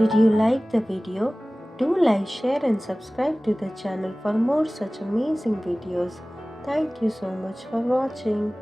Did you like the video? Do like, share and subscribe to the channel for more such amazing videos. Thank you so much for watching.